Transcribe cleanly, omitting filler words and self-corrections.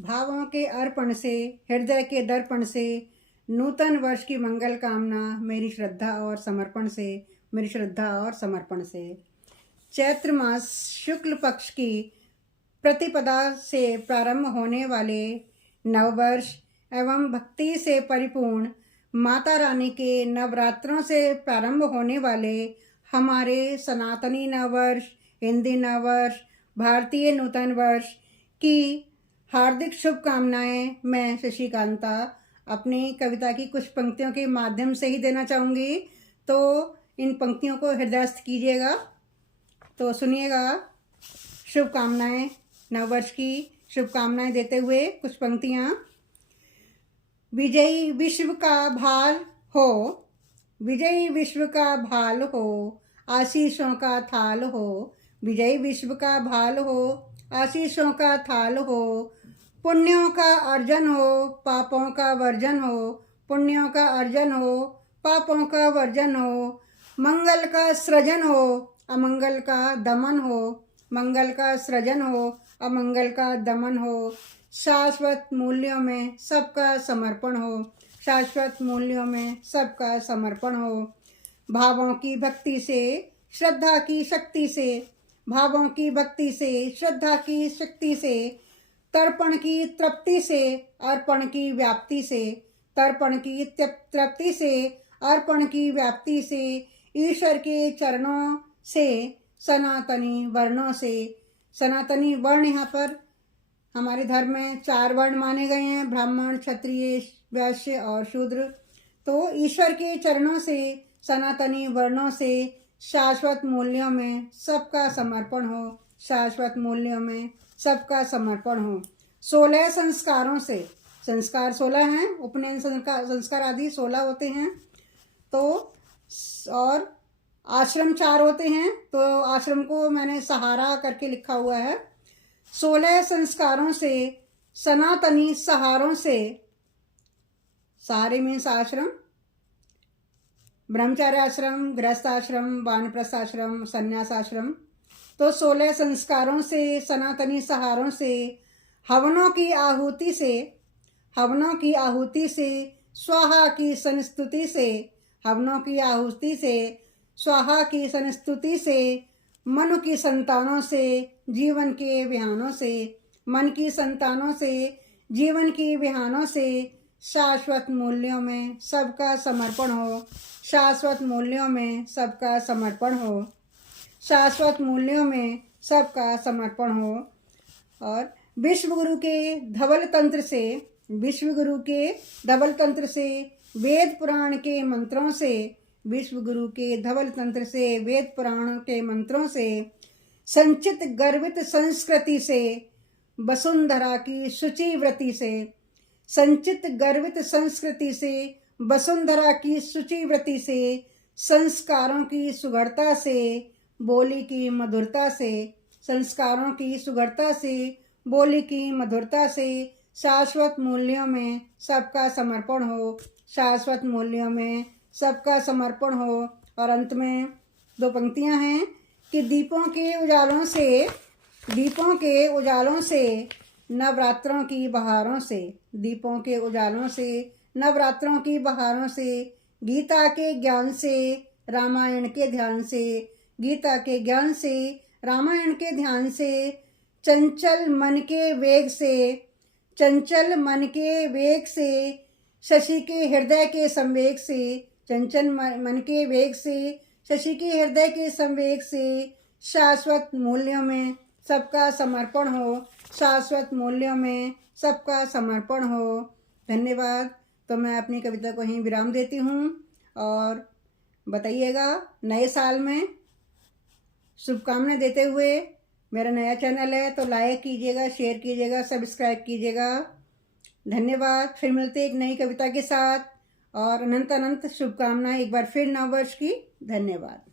भावों के अर्पण से, हृदय के दर्पण से, नूतन वर्ष की मंगल कामना मेरी श्रद्धा और समर्पण से, मेरी श्रद्धा और समर्पण से। चैत्र मास शुक्ल पक्ष की प्रतिपदा से प्रारंभ होने वाले नववर्ष एवं भक्ति से परिपूर्ण माता रानी के नवरात्रों से प्रारंभ होने वाले हमारे सनातनी नववर्ष, हिंदी नववर्ष, भारतीय नूतन वर्ष की हार्दिक शुभकामनाएं मैं शशिकांता अपनी कविता की कुछ पंक्तियों के माध्यम से ही देना चाहूँगी। तो इन पंक्तियों को हृदयस्थ कीजिएगा। तो सुनिएगा, शुभकामनाएं, नववर्ष की शुभकामनाएं देते हुए कुछ पंक्तियाँ। विजयी विश्व का भाल हो, विजयी विश्व का भाल हो, आशीषों का थाल हो, विजयी विश्व का भाल हो, आशीषों का थाल हो, पुण्यों का अर्जन हो, पापों का वर्जन हो, पुण्यों का अर्जन हो, पापों का वर्जन हो, मंगल का सृजन हो, अमंगल का दमन हो, मंगल का सृजन हो, अमंगल का दमन हो, शाश्वत मूल्यों में सबका समर्पण हो, शाश्वत मूल्यों में सबका समर्पण हो। भावों की भक्ति से, श्रद्धा की शक्ति से, भावों की भक्ति से, श्रद्धा की शक्ति से, तर्पण की तृप्ति से, अर्पण की व्याप्ति से, तर्पण की तृप्ति से, अर्पण की व्याप्ति से, ईश्वर के चरणों से, सनातनी वर्णों से। सनातनी वर्ण यहाँ पर हमारे धर्म में 4 वर्ण माने गए हैं, ब्राह्मण, क्षत्रिय, वैश्य और शूद्र। तो ईश्वर के चरणों से, सनातनी वर्णों से शाश्वत मूल्यों में सबका समर्पण हो, शाश्वत मूल्यों में सबका समर्पण हो। 16 संस्कारों से, संस्कार 16 हैं, उपनयन संस्कार आदि 16 होते हैं। तो और आश्रम 4 होते हैं, तो आश्रम को मैंने सहारा करके लिखा हुआ है। 16 संस्कारों से, सनातनी सहारों से, सहारे मीन्स आश्रम, ब्रह्मचार्य आश्रम, गृहस्थ आश्रम, वानप्रस्थ आश्रम, संन्यास आश्रम। तो 16 संस्कारों से, सनातनी सहारों से, हवनों की आहुति से, हवनों की आहुति से, स्वाहा की संस्तुति से, हवनों की आहुति से, स्वाहा की संस्तुति से, मनु की संतानों से, जीवन के विहानों से, मन की संतानों से, जीवन की विहानों से, शाश्वत मूल्यों में सबका समर्पण हो, शाश्वत मूल्यों में सबका समर्पण हो, शाश्वत मूल्यों में सबका समर्पण हो। और विश्व गुरु के धवल तंत्र से, विश्व गुरु के धवल तंत्र से, वेद पुराण के मंत्रों से, विश्व गुरु के धवल तंत्र से, वेद पुराण के मंत्रों से, संचित गर्वित संस्कृति से, वसुंधरा की शुचि व्रति से, संचित गर्वित संस्कृति से, वसुंधरा की शुचि व्रति से, संस्कारों की सुगढ़ता से, बोली की मधुरता से, संस्कारों की सुगढ़ता से, बोली की मधुरता से, शाश्वत मूल्यों में सबका समर्पण हो, शाश्वत मूल्यों में सबका समर्पण हो। और अंत में 2 पंक्तियां हैं कि दीपों के उजालों से, दीपों के उजालों से, नवरात्रों की बहारों से, दीपों के उजालों से, नवरात्रों की बहारों से, गीता के ज्ञान से, रामायण के ध्यान से, गीता के ज्ञान से, रामायण के ध्यान से, चंचल मन के वेग से, चंचल मन के वेग से, शशि के हृदय के संवेग से, चंचल मन के वेग से, शशि के हृदय के संवेग से, शाश्वत मूल्यों में सबका समर्पण हो, शाश्वत मूल्यों में सबका समर्पण हो। धन्यवाद। तो मैं अपनी कविता को यहीं विराम देती हूँ और बताइएगा नए साल में शुभकामनाएं देते हुए। मेरा नया चैनल है तो लाइक कीजिएगा, शेयर कीजिएगा, सब्सक्राइब कीजिएगा। धन्यवाद। फिर मिलते एक नई कविता के साथ और अनंत अनंत शुभकामनाएं एक बार फिर नववर्ष की। धन्यवाद।